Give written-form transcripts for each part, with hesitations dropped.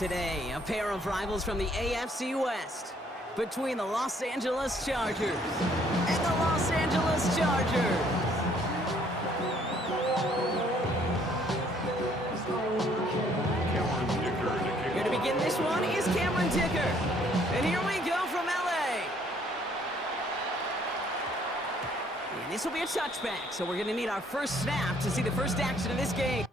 Today, a pair of rivals from the AFC West between the Los Angeles Chargers and the Los Angeles Chargers. Here to begin this one is Cameron Dicker. And here we go from LA. And this will be a touchback, so we're going to need our first snap to see the first action of this game.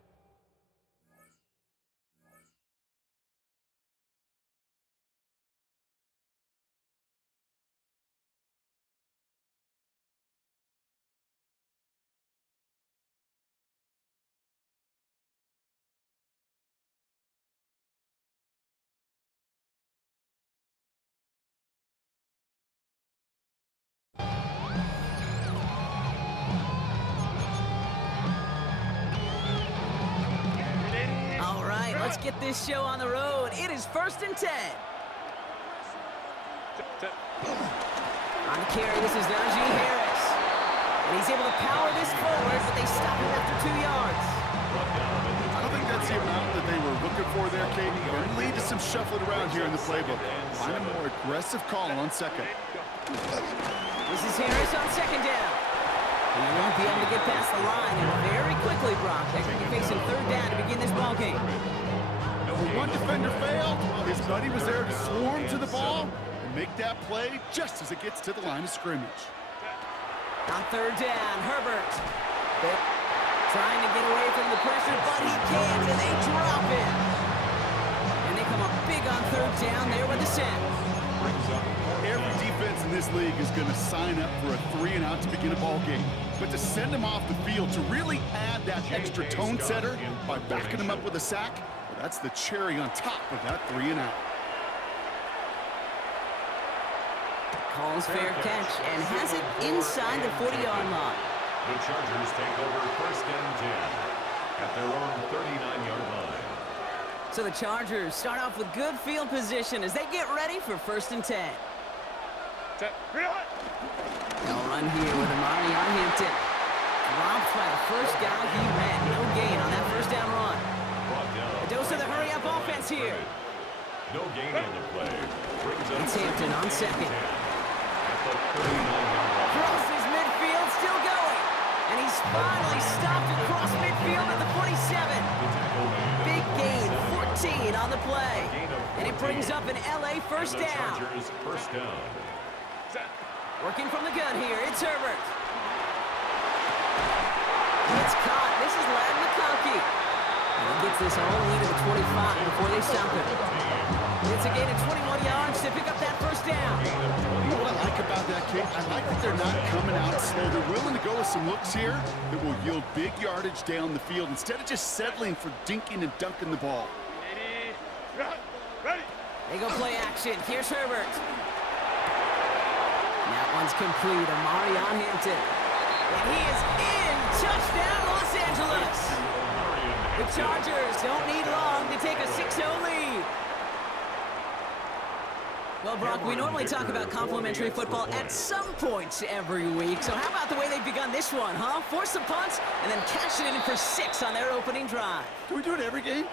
Let's get this show on the road. It is 1st and 10. On the carry, this is Najee Harris. And he's able to power this forward, but they stop him after 2 yards. I don't think that's the amount that they were looking for there, Katie. Going to lead to some shuffling around here in the playbook. Find a more aggressive call on second. This is Harris on second down. He won't be able to get past the line, and very quickly, Brock, they're going to be facing 3rd down to begin this ballgame. One defender failed. His buddy was there to swarm to the ball and make that play just as it gets to the line of scrimmage. On 3rd down, Herbert. They're trying to get away from the pressure, but he can't, and they drop it. And they come up big on 3rd down there with the sack. Every defense in this league is going to sign up for a 3-and-out to begin a ball game. But to send them off the field, to really add that extra tone setter by backing them up with a sack, well, that's the cherry on top of that 3-and-out. Calls fair catch and has it inside the 40-yard line. The Chargers take over 1st and 10 at their own 39-yard line. So the Chargers start off with good field position as they get ready for 1st and 10. They'll run here with Amari on Hampton. Dropped by the first guy he met. No gain on that 1st down run. A dose of the hurry-up offense here. No gain on the play. It's Hampton on second. Crosses midfield, still going. And he's finally stopped across midfield at the 47. Big gain, 14 on the play. And it brings up an LA 1st down. First down. Working from the gun here, it's Herbert. It's caught. This is Ladd McConkey. And he gets this all the way to the 25 before they stop it. It's a gain of 21 yards to pick up that 1st down. You know what I like about that, Kate? I like that they're not coming out slow. They're willing to go with some looks here that will yield big yardage down the field instead of just settling for dinking and dunking the ball. They go play action. Here's Herbert. That one's complete. Amari on Hampton. And he is in. Touchdown, Los Angeles. The Chargers don't need long to take a 6-0 lead. Well, Brock, we normally talk about complimentary football at some points every week. So how about the way they've begun this one, huh? Force some punts and then cash it in for 6 on their opening drive. Do we do it every game?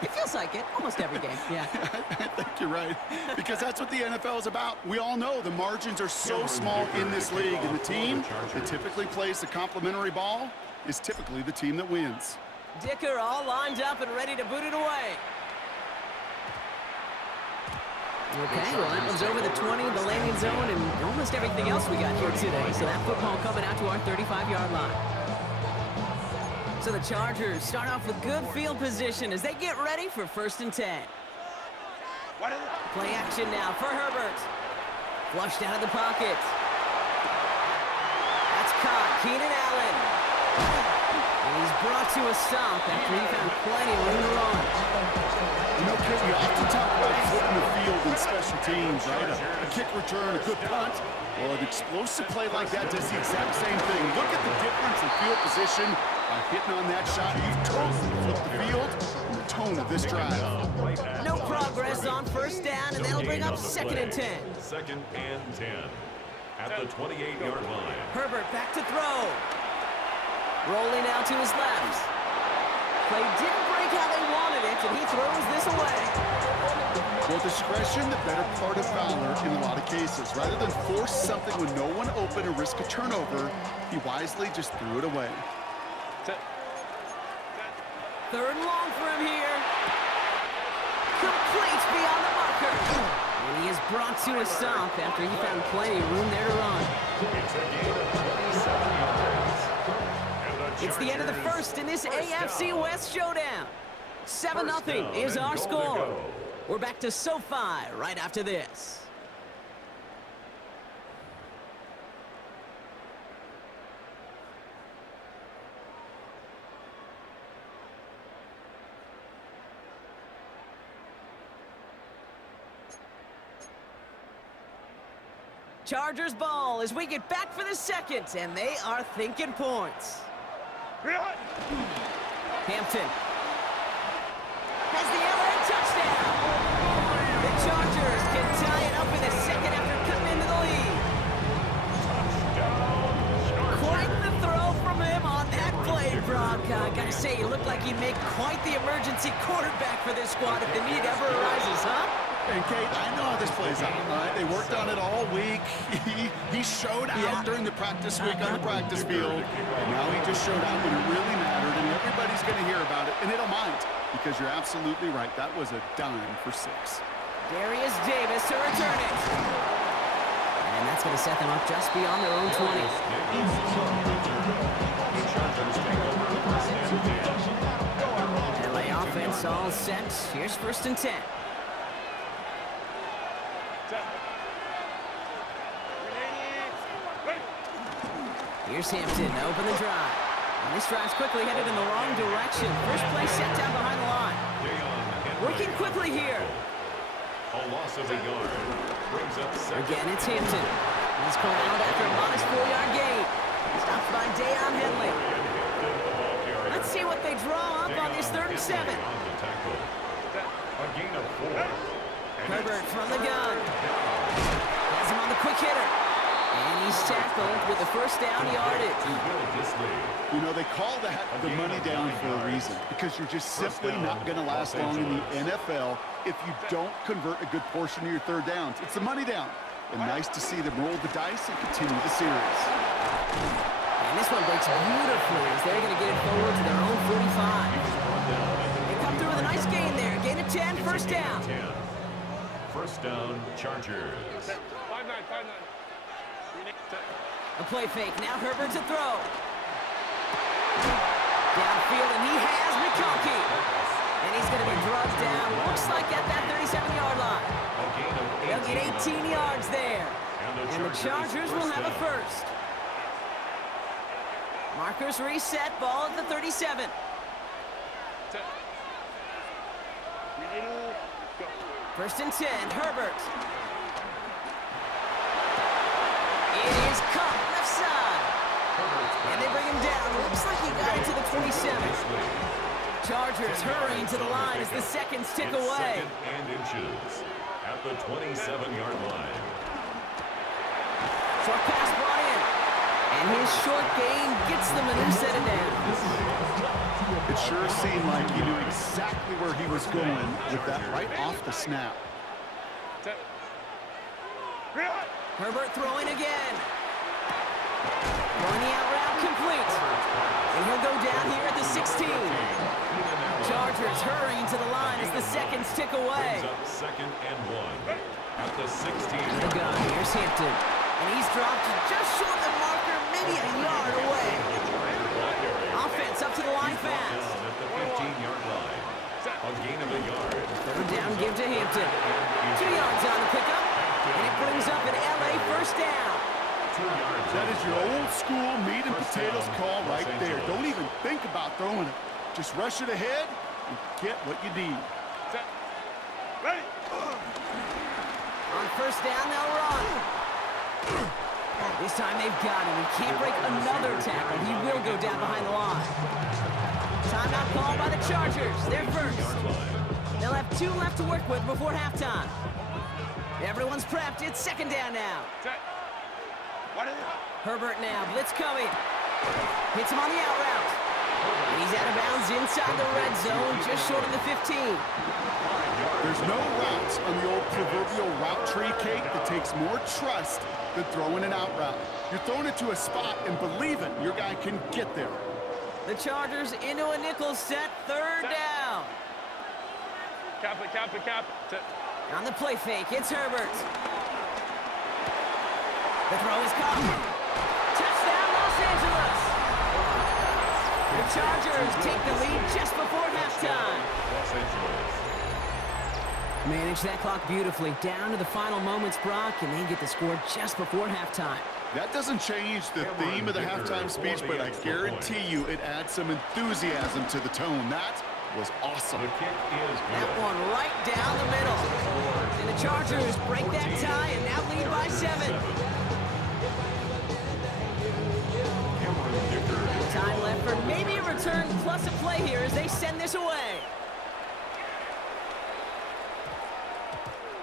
It feels like it. Almost every game, yeah. I think you're right, because that's what the NFL is about. We all know the margins are so small in this league, and the team that typically plays the complimentary ball is typically the team that wins. Dicker all lined up and ready to boot it away. Okay, well, that one's over the 20, the landing zone, and almost everything else we got here today. So that football coming out to our 35-yard line. So the Chargers start off with good field position as they get ready for 1st and 10. Play action now for Herbert. Flushed out of the pocket. That's caught. Keenan Allen. And he's brought to a stop after he found plenty of room to run. You know, Kit, we often talk about flipping the field in special teams, right? A kick return, a good punt. Well, an explosive play like that does the exact same thing. Look at the difference in field position by hitting on that shot. You've totally flipped the field and the tone of this drive. No progress on 1st down, and that'll bring up 2nd and 10. 2nd and 10 at the 28-yard line. Herbert back to throw. Rolling out to his left. Play didn't break how they wanted it, and he throws this away. know, discretion, the better part of valor in a lot of cases. Rather than force something with no one open and risk a turnover, he wisely just threw it away. Third and long for him here. Complete beyond the marker. And he is brought to a stop after he found plenty of room there to run. It's a gain of 27 yards. It's the end of the first in this AFC West showdown. 7-0 is our score. We're back to SoFi right after this. Chargers ball as we get back for the second, and they are thinking points. Hampton has the LA touchdown. The Chargers can tie it up in the second after cutting into the lead. Quite the throw from him on that play, Brock. I gotta say, he looked like he'd make quite the emergency quarterback for this squad if the need ever arises, huh? And Kate, I know how this plays out, right? They worked on it all week. He showed out during the practice week on the practice field. And now he just showed out when it really mattered, and everybody's going to hear about it, and they don't mind, because you're absolutely right. That was a dime for 6. Darius Davis to return it. And that's going to set them up just beyond their own 20. LA offense all set. Here's 1st and 10. Here's Hampton to open the drive. And this drive's quickly headed in the wrong direction. First play set down behind the line. Working quickly here. A loss of a yard. Brings up second. Again, it's Hampton. He's corralled after a modest 4-yard gain. Stopped by Deion Henley. Let's see what they draw up on this 3rd and 7. A gain of 4. Herbert from the gun. Has him on the quick hitter. And he's tackled with the first down yardage. You know, they call that the money down for a reason, because you're just simply not going to last long in the NFL if you don't convert a good portion of your 3rd downs. It's the money down. And nice to see them roll the dice and continue the series. And this one breaks beautifully as they're going to get it forward to their own 45. They come through with a nice gain there. Gain of 10, first down. 1st down, Chargers. 5-9. A play fake. Now Herbert to throw. Downfield, and he has McConkey. And he's going to be drugged down. Looks like at that 37-yard line. They'll get 18 yards there. And the Chargers will have a first. Markers reset. Ball at the 37. First and 10. Herbert. It is caught left side. And they bring him down. Looks like he got it to the 27. Chargers hurrying to the line as the seconds tick away. 2nd and inches at the 27-yard line. Short pass brought in. And his short gain gets them a new set of downs. It sure seemed like he knew exactly where he was going with that right off the snap. Herbert throwing again. Throwing the out route complete. And he'll go down here at the 16. Chargers hurrying to the line as the seconds tick away. Brings up 2nd and 1 at the 16. The gun, here's Hampton. And he's dropped just short of the marker, maybe a yard away. Offense up to the line fast. At the 15-yard line. A gain of a yard. 3rd down, give to Hampton. 2 yards on the pickup. And it brings up an LA first down. 2 yards. That is your old school meat and potatoes call right there. Don't even think about throwing it. Just rush it ahead and get what you need. On 1st down, they'll run. This time they've got him. He can't break another tackle. He will go down behind the line. Timeout called by the Chargers. They're first. They'll have 2 left to work with before halftime. Everyone's prepped. It's 2nd down now. Herbert now. Blitz coming. Hits him on the out route. And he's out of bounds inside the red zone, just short of the 15. There's no route out on the old proverbial route tree, Kate, that takes more trust than throwing an out route. You're throwing it to a spot and believing your guy can get there. The Chargers into a nickel set, third down. Cap it. On the play fake, it's Herbert. The throw is caught. Touchdown, Los Angeles. The Chargers take the lead just before halftime. Los Angeles. Manage that clock beautifully. Down to the final moments, Brock, and they get the score just before halftime. That doesn't change the theme of the halftime speech, but I guarantee you it adds some enthusiasm to the tone. That was awesome. The kick is good. That one right down the middle. And the Chargers break that tie and now lead by 7. Time left for maybe a return plus a play here as they send this away.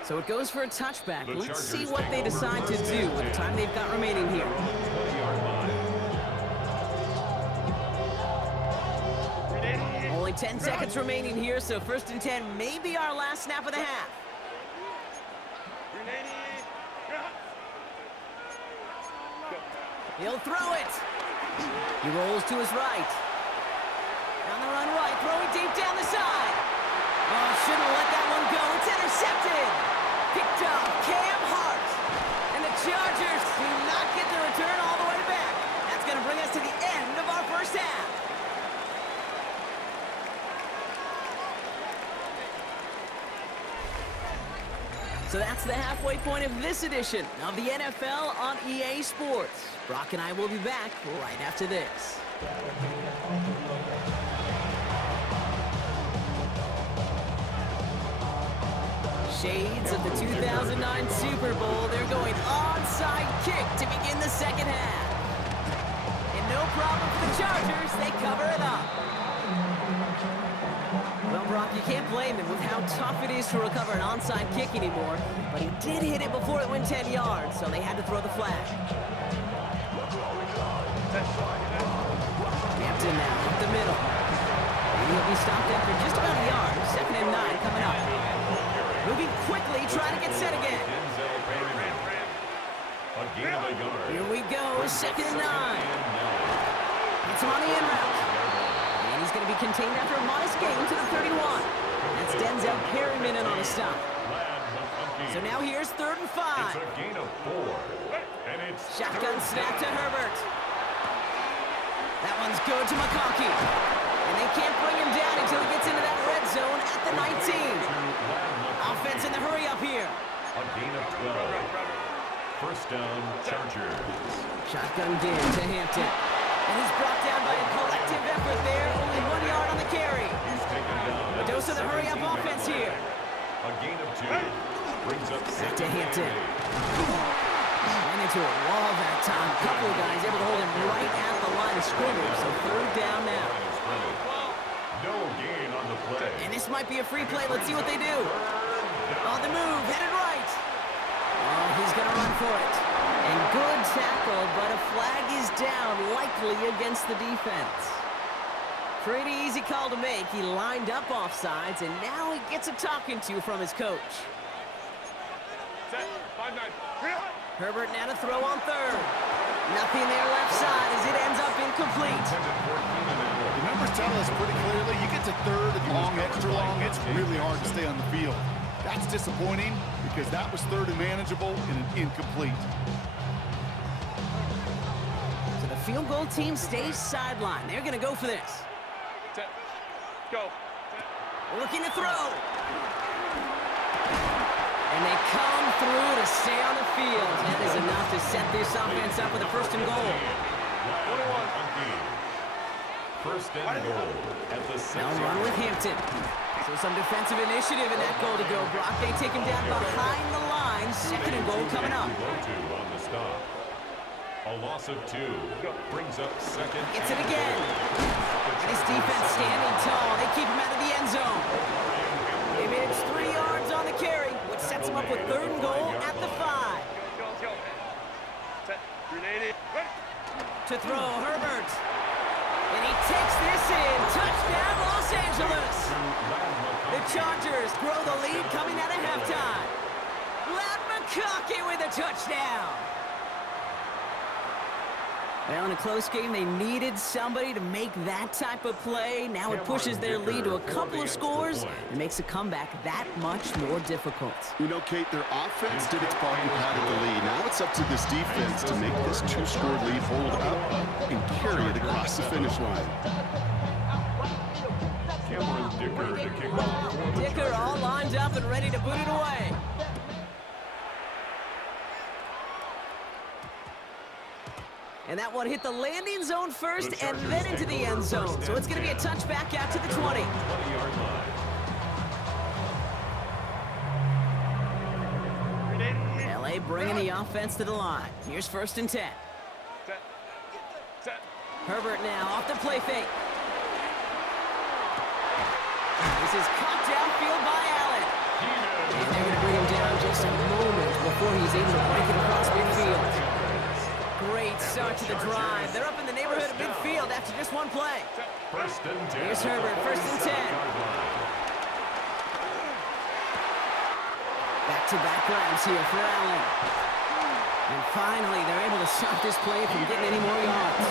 So it goes for a touchback. Let's see what they decide to do with the time they've got remaining here. 20-yard line. Only 10 seconds remaining here, so 1st and 10 may be our last snap of the half. He'll throw it. He rolls to his right. On the run right, throwing deep down the side. Oh, shouldn't have let that one go. It's intercepted. Picked up, Cam Hart. And the Chargers do not get the return all the way back. That's going to bring us to the end of our first half. So that's the halfway point of this edition of the NFL on EA Sports. Brock and I will be back right after this. Shades of the 2009 Super Bowl. They're going onside kick to begin the second half. And no problem for the Chargers. They cover it up. Well, Brock, you can't blame him with how tough it is to recover an onside kick anymore. But he did hit it before it went 10 yards, so they had to throw the flag. Hampton now up the middle. And he'll be stopped after just about a yard. 2nd and 9 coming up. Moving quickly, trying to get set again. Here we go, 2nd and 9. It's him on the in route. And he's going to be contained after a modest gain to the 31. That's Denzel Perryman in on a stop. So now here's 3rd and 5. It's a gain of 4. And it's Shotgun snap to Herbert. That one's good to McConkey. And they can't bring him down until he gets into that red zone at the 19. Offense in the hurry up here. A gain of 12. 1st down, Chargers. Shotgun again to Hampton. And he's brought down by a collective effort there. Only 1 yard on the carry. He's taken down. A dose of the hurry up offense here. A gain of 2. Brings up Back to Hampton. Ran into a wall that time. A couple of guys able to hold him right at the line of scrimmage. So 3rd down now. No gain on the play. And this might be a free play. Let's see what they do. On the move, headed right. Oh, he's going to run for it. And good tackle, but a flag is down, likely against the defense. Pretty easy call to make. He lined up offsides, and now he gets a talking to from his coach. Herbert now to throw on 3rd. Nothing there left side as it ends up incomplete. The numbers tell us pretty clearly, you get to 3rd and long, extra long, it's really hard to stay on the field. That's disappointing because that was 3rd and manageable and an incomplete. So the field goal team stays sidelined. They're going to go for this. Go. Looking to throw. And they come through to stay on the field. That is enough to set this offense up with a 1st and goal. 1st and goal at the 6. Now run with Hampton. So some defensive initiative in that goal to go. Brock, they take him down behind the line. 2nd and goal coming up. On the stop. A loss of 2 brings up 2nd. Gets it again. And his defense standing tall. They keep him out of the end zone. They manage 3 yards on the carry, which sets him up with 3rd and goal at the 5. To throw, Herbert. And he takes this in. Touchdown, Los Angeles. The Chargers grow the lead coming out of halftime. touchdown. Well, in a close game, they needed somebody to make that type of play. Now it pushes their lead to a couple of scores and makes a comeback that much more difficult. You know, Kate, their offense did its part and padded the lead. Now it's up to this defense to make this 2-score lead hold up and carry it across the finish line. Dicker all lined up and ready to boot it away. And that one hit the landing zone first and then into the end zone. So it's going to be a touchback out to the 20. LA bringing the offense to the line. Here's 1st and 10. Set. Herbert now off the play fake. This is caught downfield by Allen. And they're going to bring him down just a moment before he's able to break it across midfield. Great start to the drive. They're up in the neighborhood of midfield after just one play. Here's Herbert, 1st and 10. Back-to-back grabs here for Allen. And finally, they're able to stop this play from getting any more yards.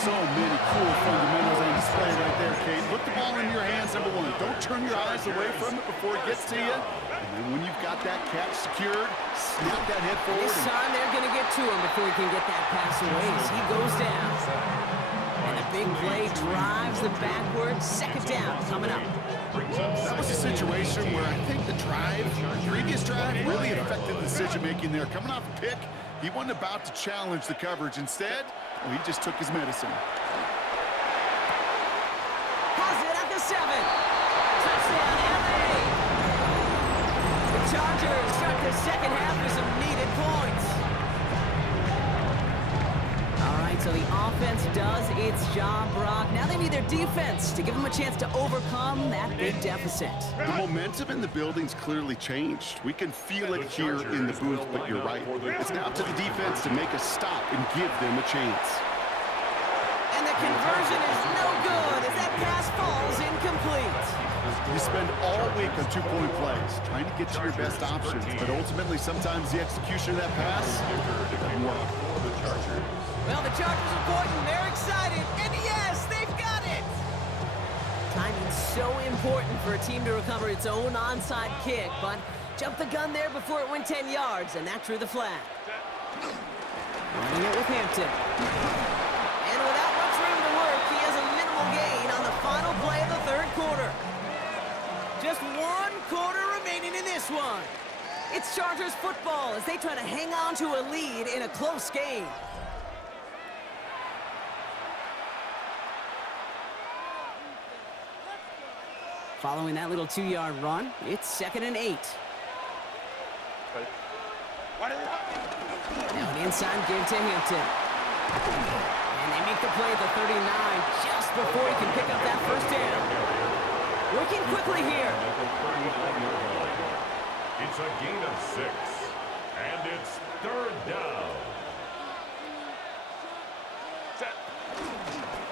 So many cool fundamentals on display right there, Kate. Put the ball in your hands, number one. Don't turn your eyes away from it before it gets to you. And then when you've got that catch secured, snap that head forward. This time they're going to get to him before he can get that pass away as he goes down. And the big play drives them backwards. 2nd down coming up. That was a situation where I think the previous drive really affected the decision-making there. Coming off a pick, he wasn't about to challenge the coverage. Instead, well, he just took his medicine. Has it at the 7. Touchdown, LA. The Chargers start the second half with some needed points. All right, so the offense does its job, Brock. Now they need their defense to give them a chance to overcome that big deficit. The momentum in the building's clearly changed. We can feel it here in the booth, but you're right. It's now up to the defense to make a stop and give them a chance. And the conversion is no good as that pass falls incomplete. You spend all week on 2-point plays, trying to get to your best options, but ultimately sometimes the execution of that pass doesn't work. Well, the Chargers are pointing, they're excited, and yes, they've got it! Timing's so important for a team to recover its own onside kick, but jumped the gun there before it went 10 yards, and that drew the flag. Running it with Hampton. And without much room to work, he has a minimal gain on the final play of the 3rd quarter. Just 1 quarter remaining in this one. It's Chargers football as they try to hang on to a lead in a close game. Following that little 2-yard run, it's 2nd and 8. Now an inside give to Hampton. And they make the play at the 39 just before he can pick up that 1st down. Working quickly here. It's a gain of 6, and it's 3rd down. Set.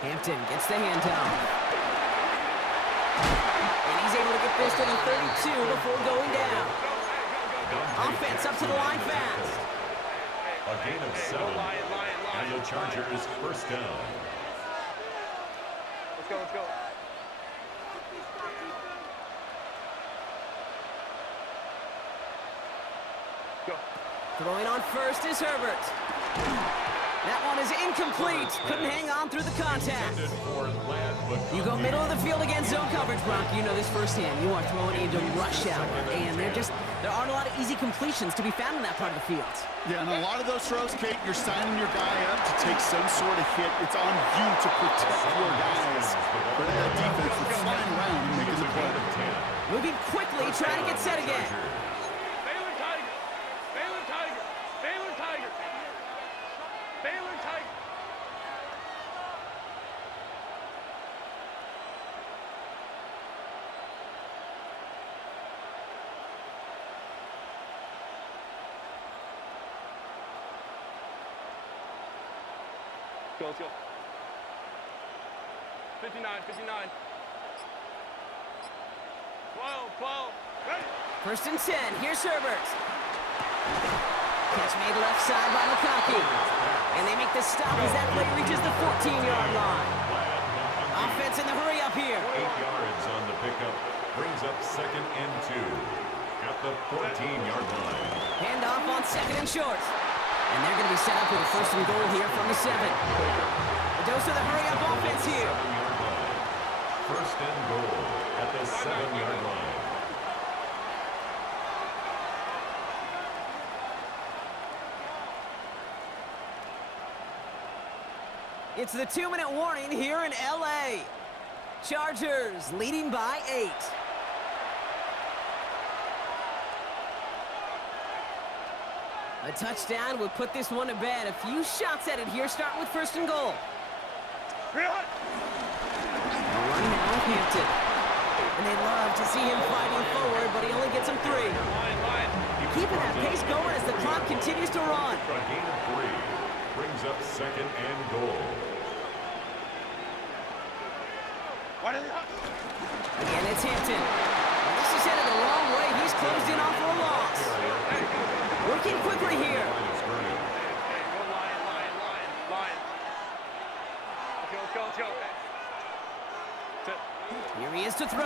Hampton gets the handoff. And he's able to get this to the 32 before going down. Offense up to the line fast. A gain of 7, and the Chargers 1st down. Let's go. Go. Throwing on first is Herbert. That one is incomplete. Couldn't hang on through the contact. You go middle of the field against zone coverage, Brock. You know this firsthand. You are throwing into rush hour, and there aren't a lot of easy completions to be found in that part of the field. Yeah, and a lot of those throws, Kate, you're signing your guy up to take some sort of hit. It's on you to protect your guys. But that defense is flying around and making the play. Moving quickly, trying to get set again. Baylor Tiger. Baylor Tiger. Baylor Tiger. Baylor Tiger. Let's go. 59. 12. Ready. 1st and 10. Here's Herbert. Catch made left side by McConkey. And they make the stop as that play reaches the 14-yard line. Offense in the hurry up here. 8 yards on the pickup. Brings up 2nd and 2 at the 14-yard line. Handoff on 2nd and short. And they're going to be set up with a 1st and goal here from the 7. A dose of the hurry-up offense here. 7-yard line. 1st and goal at the 7-yard line. It's the 2-minute warning here in L.A. Chargers leading by 8. A touchdown would put this one to bed. A few shots at it here, starting with 1st and goal. A run now with Hampton. And they love to see him fighting forward, but he only gets him 3. Keeping that pace going as the clock continues to run. A gain of 3 brings up 2nd and goal. Again, it's Hampton. And this is headed the wrong way. He's closed in on for a loss. Working quickly here. Here he is to throw.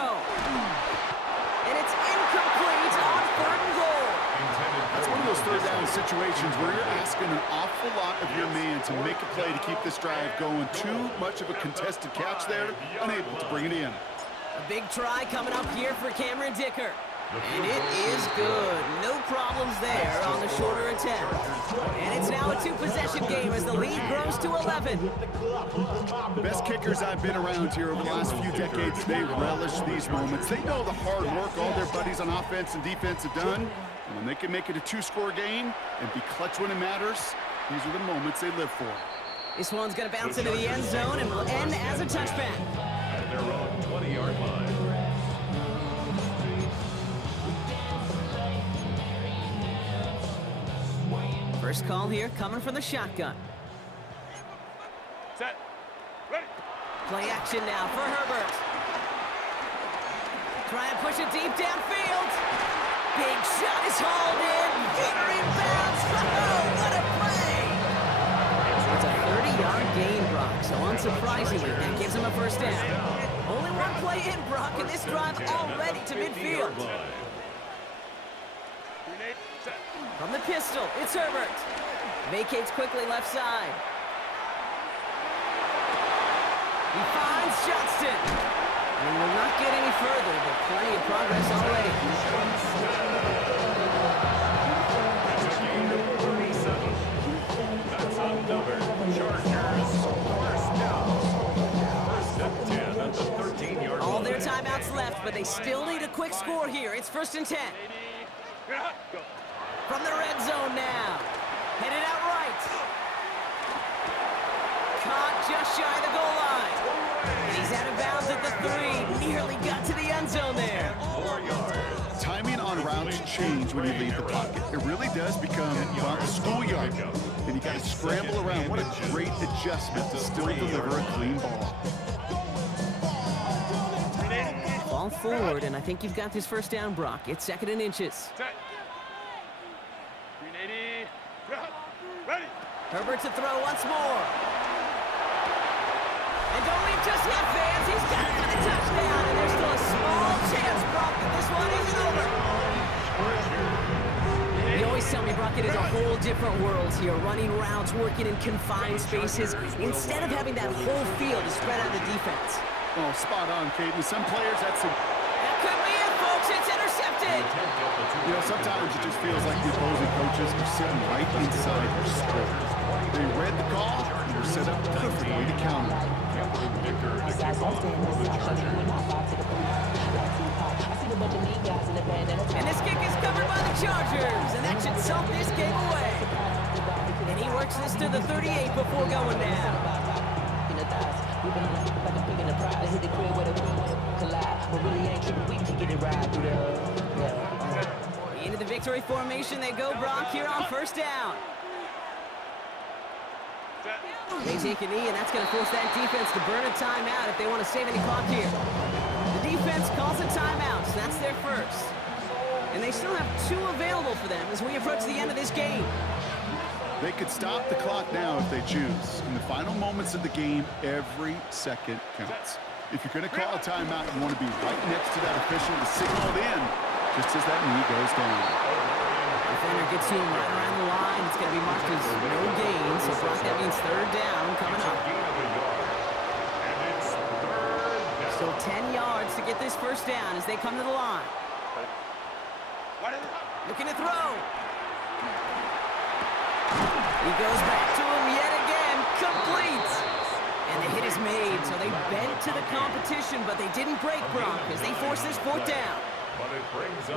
And it's incomplete on 3rd and goal. That's one of those third down situations where you're asking an awful lot of your man to make a play to keep this drive going. Too much of a contested catch there, unable to bring it in. A big try coming up here for Cameron Dicker. And it is good. No problems there on the shorter attempt. And it's now a 2-possession game as the lead grows to 11. Best kickers I've been around here over the last few decades, they relish these moments. They know the hard work all their buddies on offense and defense have done. And when they can make it a 2-score game and be clutch when it matters, these are the moments they live for. This one's going to bounce into the end zone and will end as a touchback. At their own 20-yard line. First call here coming from the shotgun. Set. Ready. Play action now for Herbert. Try and push it deep downfield. Big shot is hauled in. Gainer inbounds. Oh, what a play! It's a 30-yard gain, Brock. So unsurprisingly, that gives him a 1st down. Only one play in, Brock, and this drive already to midfield. Grenade. Set. From the pistol, it's Herbert. Vacates quickly left side. He finds Johnston. And will not get any further, but plenty of progress already. It's a gain of 37. That's another Chargers 1st down. 1st and 10 at the 13-yard line. All their timeouts left, but they still need a quick score here. It's 1st and 10. Go. From the red zone now. Headed out right. Caught just shy of the goal line. And he's out of bounds at the 3. Nearly got to the end zone there. 4 yards. Timing on routes change when you leave the pocket. It really does become a schoolyard. And you got to scramble around. What a great adjustment to still deliver a clean ball. Ball forward, and I think you've got this 1st down, Brock. It's 2nd and inches. Set. 380. Ready. Herbert to throw once more. And don't leave just yet, fans. He's got it for the touchdown, and there's still a small chance, Brock, that this one isn't over. You always tell me, Brock, it is a whole different world here, running routes, working in confined spaces, instead of having that whole field to spread out the defense. Oh, spot on, Caden. Some players, that's a... That could be it, folks. It's intercepted. You know, sometimes it just feels like the opposing coaches are sitting right inside your script. They read the call and were set up perfectly to counter. And this kick is covered by the Chargers, and that should salt this game away. And he works this to the 38 before going down. Into the victory formation they go, Brock, here on 1st down. They take a knee, and that's going to force that defense to burn a timeout if they want to save any clock here. The defense calls a timeout, so that's their first. And they still have 2 available for them as we approach the end of this game. They could stop the clock now if they choose. In the final moments of the game, every second counts. If you're going to call a timeout, you want to be right next to that official to signal it in just as that knee goes down. Defender gets to him right around the line. It's going to be marked as no gain, so Brock, that means 3rd down coming up. Still 10 yards to get this 1st down as they come to the line. Looking to throw. He goes back to him yet again. Complete. And the hit is made, so they bent to the competition, but they didn't break Brock as they force this 4th down.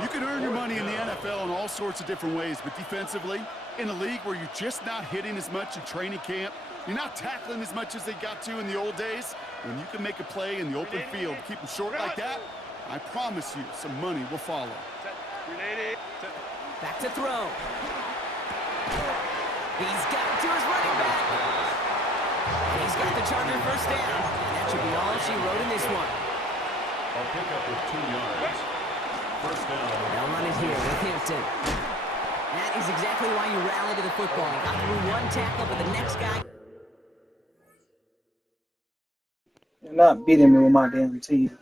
You can earn your money in the NFL in all sorts of different ways, but defensively, in a league where you're just not hitting as much in training camp, you're not tackling as much as they got to in the old days, when you can make a play in the open field, keep them short like that, I promise you some money will follow. Back to throw. He's got it to his running back. And he's got the Charger 1st down. And that should be all she wrote in this one. I'll pick up with 2 yards. 1st down. They'll run it here with Hampton. That is exactly why you rally to the football. You got through 1 tackle, but the next guy... You're not beating me with my damn team.